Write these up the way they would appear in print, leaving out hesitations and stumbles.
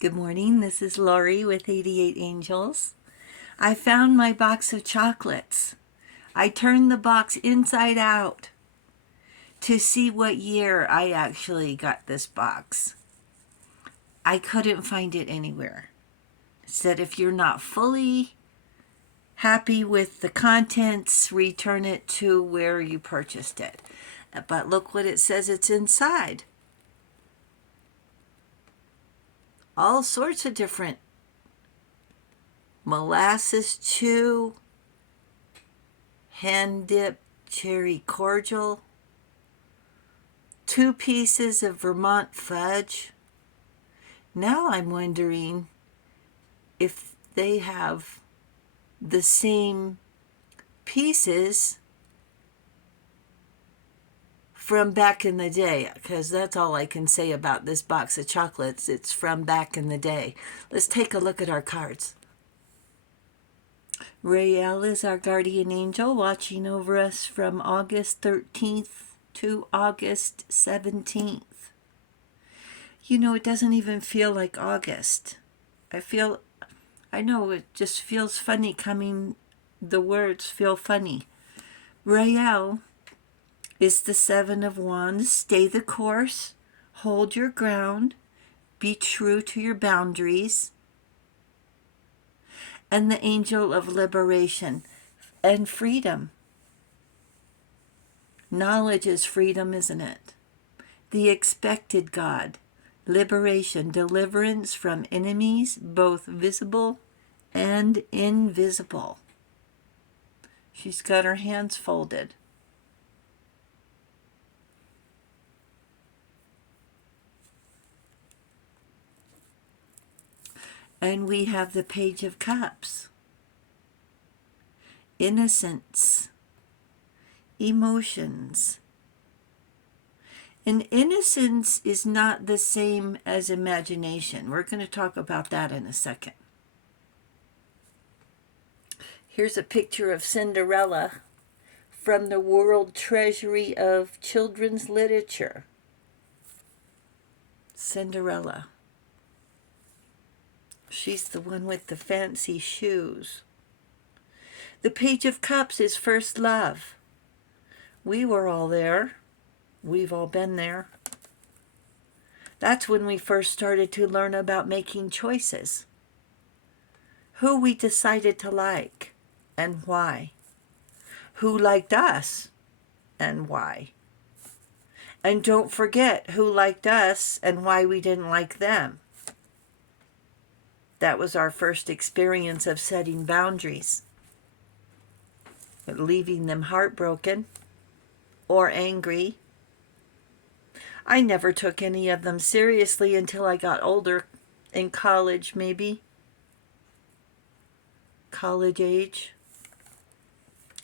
Good morning, this is Lori with 88 Angels. I found my box of chocolates. I turned the box inside out to see what year I actually got this box. I couldn't find it anywhere. It said if you're not fully happy with the contents, return it to where you purchased it. But look what it says it's inside. All sorts of different molasses chew, hand-dipped cherry cordial, 2 pieces of Vermont fudge. Now I'm wondering if they have the same pieces from back in the day, because that's all I can say about this box of chocolates. It's from back in the day. Let's take a look at our cards. Rael is our guardian angel watching over us from August 13th to August 17th. You know, it doesn't even feel like August. I know it just feels funny the words feel funny. Rael is the 7 of Wands. Stay the course, hold your ground, be true to your boundaries. And the angel of liberation and freedom. Knowledge is freedom, isn't it? The expected God, liberation, deliverance from enemies, both visible and invisible. She's got her hands folded. And we have the Page of Cups. Innocence. Emotions. And innocence is not the same as imagination. We're going to talk about that in a second. Here's a picture of Cinderella from the World Treasury of Children's Literature. Cinderella. She's the one with the fancy shoes. The Page of Cups is first love. We were all there. We've all been there. That's when we first started to learn about making choices. Who we decided to like and why. Who liked us and why. And don't forget who liked us and why we didn't like them. That was our first experience of setting boundaries, leaving them heartbroken or angry. I never took any of them seriously until I got older, in college maybe, college age,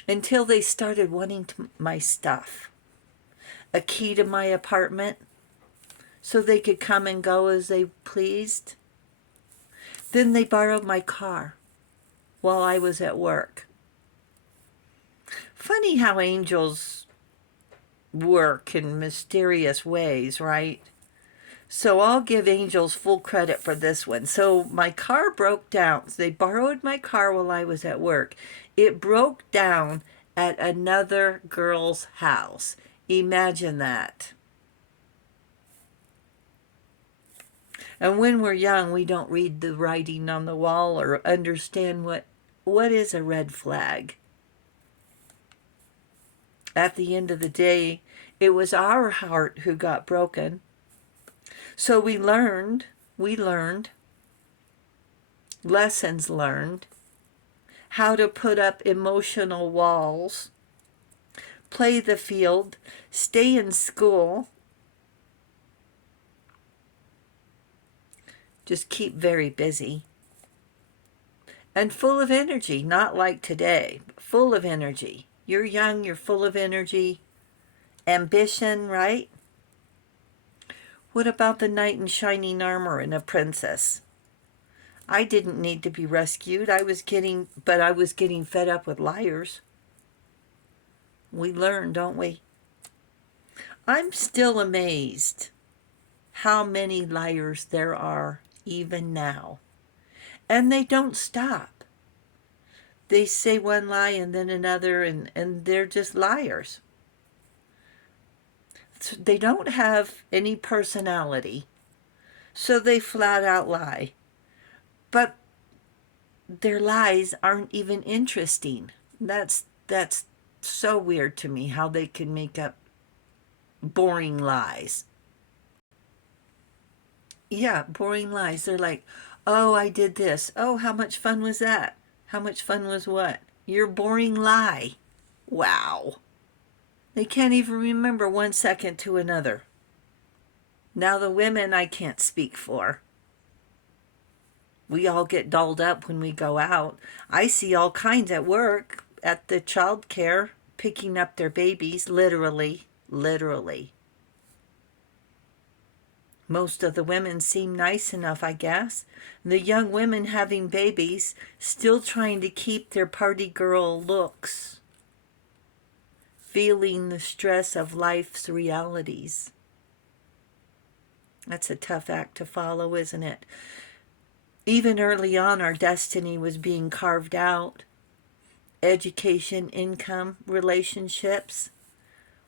until they started wanting my stuff, a key to my apartment so they could come and go as they pleased. Then they borrowed my car while I was at work. Funny how angels work in mysterious ways, right? So I'll give angels full credit for this one. So my car broke down. They borrowed my car while I was at work. It broke down at another girl's house. Imagine that. And when we're young, we don't read the writing on the wall or understand what is a red flag. At the end of the day, it was our heart who got broken. So we learned, lessons learned, how to put up emotional walls, play the field, stay in school, just keep very busy. And full of energy, not like today, full of energy. You're young, you're full of energy, ambition, right? What about the knight in shining armor and a princess? I didn't need to be rescued. I was getting fed up with liars. We learn, don't we? I'm still amazed how many liars there are even now. And they don't stop. They say one lie and then another, and they're just liars. So they don't have any personality, so they flat out lie. But their lies aren't even interesting. That's so weird to me, how they can make up boring lies. Yeah, boring lies. They're like, oh, I did this. Oh, how much fun was that? How much fun was what? Your boring lie. Wow. They can't even remember 1 second to another. Now, the women I can't speak for. We all get dolled up when we go out. I see all kinds at work, at the child care, picking up their babies, literally. Literally. Most of the women seem nice enough, I guess. The young women having babies, still trying to keep their party girl looks, feeling the stress of life's realities. That's a tough act to follow, isn't it? Even early on, our destiny was being carved out. Education, income, relationships.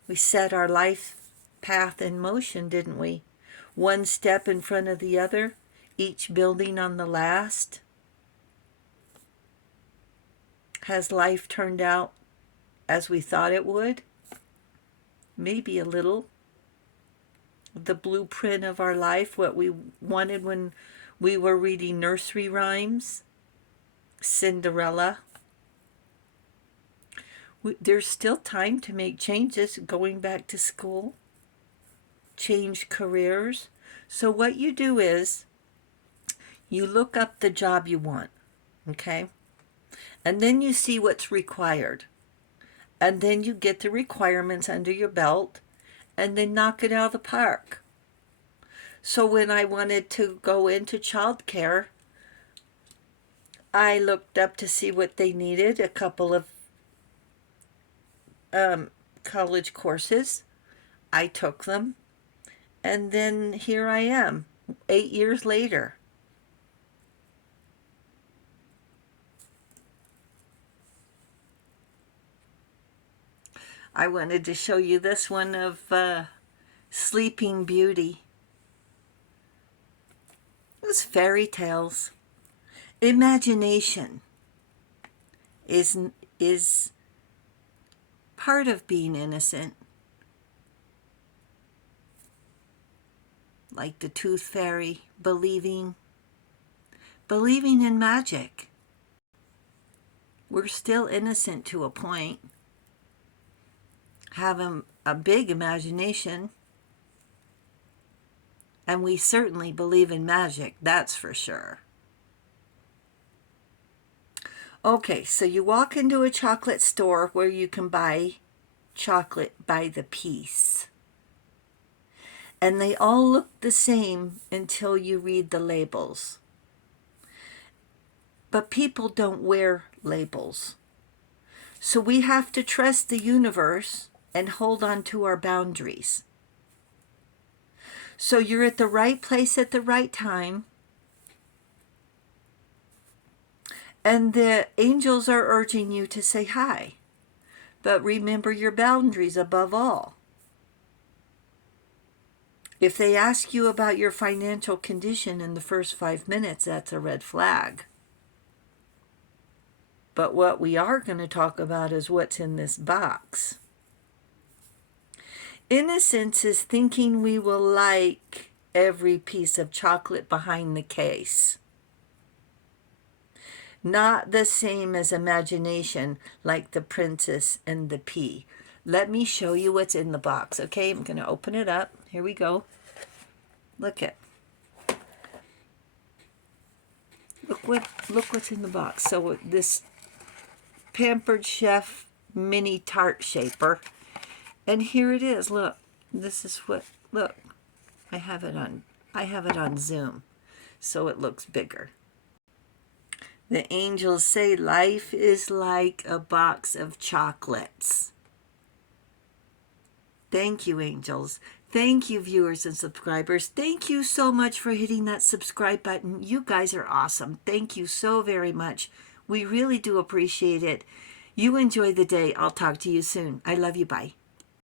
We set our life path in motion, didn't we? One step in front of the other, each building on the last. Has life turned out as we thought it would? Maybe a little. The blueprint of our life, what we wanted when we were reading nursery rhymes, Cinderella. There's still time to make changes, going back to school, change careers. So what you do is you look up the job you want, okay? And then you see what's required. And then you get the requirements under your belt and then knock it out of the park. So when I wanted to go into childcare, I looked up to see what they needed, a couple of college courses. I took them. And then here I am, 8 years later. I wanted to show you this one of Sleeping Beauty. It was fairy tales. Imagination is part of being innocent. Like the tooth fairy, believing in magic. We're still innocent to a point. Have a big imagination. And we certainly believe in magic, that's for sure. Okay, so you walk into a chocolate store where you can buy chocolate by the piece. And they all look the same until you read the labels. But people don't wear labels. So we have to trust the universe and hold on to our boundaries. So you're at the right place at the right time. And the angels are urging you to say hi. But remember your boundaries above all. If they ask you about your financial condition in the first 5 minutes, that's a red flag. But what we are going to talk about is what's in this box. Innocence is thinking we will like every piece of chocolate behind the case. Not the same as imagination, like the princess and the pea. Let me show you what's in the box, okay? I'm going to open it up. Here we go. Look what's in the box. So this Pampered Chef mini tart shaper. And here it is. Look. This is what, look. I have it on Zoom, so it looks bigger. The angels say life is like a box of chocolates. Thank you, angels. Thank you, viewers and subscribers. Thank you so much for hitting that subscribe button. You guys are awesome. Thank you so very much. We really do appreciate it. You enjoy the day. I'll talk to you soon. I love you. Bye.